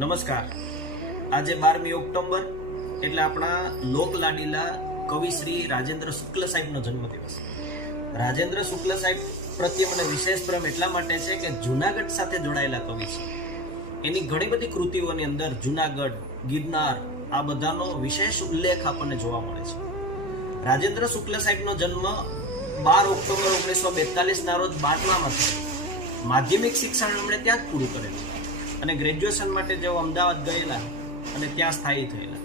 નમસ્કાર. આજે 12મી ઓક્ટોબર એટલે આપણા લોકલાડીલા કવિ શ્રી રાજેન્દ્ર શુક્લ સાહેબનો જન્મદિવસ. રાજેન્દ્ર શુક્લ સાહેબ પ્રત્યે મને વિશેષ પ્રેમ એટલા માટે છે કે જુનાગઢ સાથે જોડાયેલા કવિ છે. એની ઘણી બધી કૃતિઓની અંદર જુનાગઢ, ગિરનાર આ બધાનો વિશેષ ઉલ્લેખ આપણને જોવા મળે છે. રાજેન્દ્ર શુક્લ સાહેબનો જન્મ 12 ઓક્ટોબર 1942 ના રોજ બાટલામાં થયો. માધ્યમિક શિક્ષણ એમણે ત્યાં જ પૂરું કરેલું અને ગ્રેજ્યુએશન માટે જેઓ અમદાવાદ ગયેલા અને ત્યાં સ્થાયી થયેલા.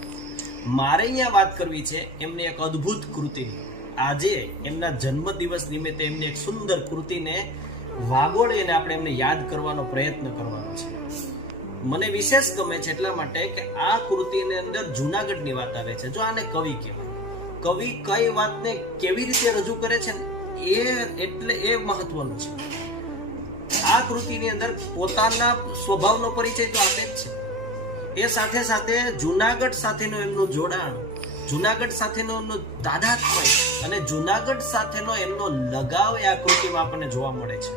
મારે અહીંયા વાત કરવી છે એમની એક અદ્ભુત કૃતિની. આજે એમના જન્મદિવસ નિમિત્તે એમની એક સુંદર કૃતિને વાગોળીને આપણે એમને યાદ કરવાનો પ્રયત્ન કરવાનો છે. મને વિશેષ ગમે છે એટલા માટે કે આ કૃતિની અંદર જુનાગઢની વાત આવે છે. જો આને કવિ કહેવાય. કવિ કઈ વાતને કેવી રીતે રજૂ કરે છે એ મહત્વનું છે. આ કૃતિની અંદર પોતાના સ્વભાવનો પરિચય તો આપે જ છે. એ સાથે સાથે જુનાગઢ સાથેનું એમનું જોડાણ, જુનાગઢ સાથેનો એમનો તાદાત્મ્ય અને જુનાગઢ સાથેનો એમનો લગાવ એ આ કૃતિમાં આપણને જોવા મળે છે.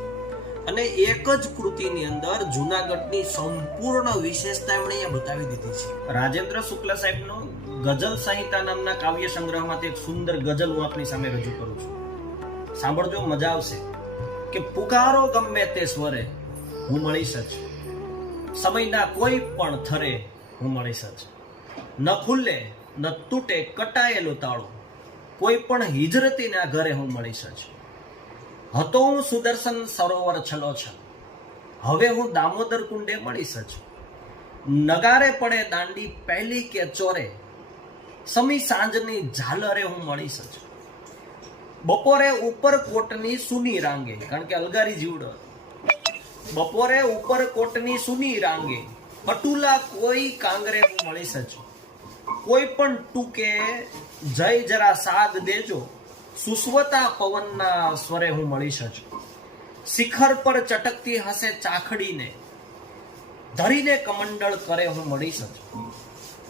અને એક જ કૃતિની અંદર જુનાગઢની સંપૂર્ણ વિશેષતા એમણે અહીંયા બતાવી દીધી છે. રાજેન્દ્ર શુક્લ સાહેબનો ગઝલ સંહિતા નામના કાવ્ય સંગ્રહમાંથી એક સુંદર ગઝલ હું આપની સામે રજૂ કરું છું. સાંભળજો, મજા આવશે. કે પુકારો ગમે તે સ્વરે હું મળીશ જ, સમયના કોઈ પણ થરે હું મળીશ જ. ન ખુલ્લે ન તૂટે કટાયેલું તાળું, કોઈ પણ હિજરતીના ઘરે હું મળીશ જ. હતો હું સુદર્શન સરોવર છલોછલ, હવે હું દામોદર કુંડે મળીશ જ. નગારે પડે દાંડી પહેલી કે ચોરે, સમી સાંજની ઝાલરે હું મળીશ જ. બપોરે ઉપર કોટની સુની રાંગે, કારણ કે અલગારી જીવડો. બપોરે ઉપર કોટની સુની રાંગે, પટુલા કોઈ કાંગરે હું મળીશ જ. કોઈ પણ ટૂકે જય જરા સાદ દેજો, સુસ્વતા પવનના સ્વરે હું મળીશ જ. શિખર પર ચટકતી હશે ચાખડીને, ધરીને કમંડળ કરે હું મળીશ જ.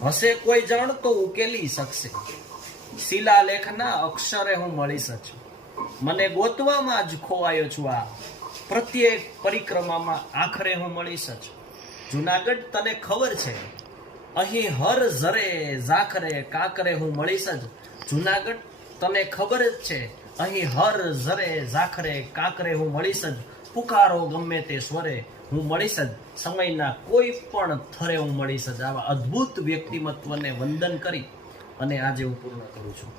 હશે કોઈ જણ તો ઉકેલી શકશે, શિલાલેખના અક્ષરે હું મળીશ જ. મને ગોતવામાં જ ખોવાયો છું, આ પ્રત્યેક પરિક્રમામાં આખરે હું મળીશ જ. જુનાગઢ તને ખબર છે, અહીં હર ઝરે ઝાખરે કાકરે હું મળીશ જ. જુનાગઢ તને ખબર જ છે, અહીં હર ઝરે ઝાખરે કાકરે હું મળીશ જ. પુકારો ગમે તે સ્વરે હું મળીશ જ, સમયના કોઈ પણ થરે હું મળીશ જ. આવા અદ્ભુત વ્યક્તિમત્વને વંદન કરી અને આજે હું પૂર્ણ કરું છું.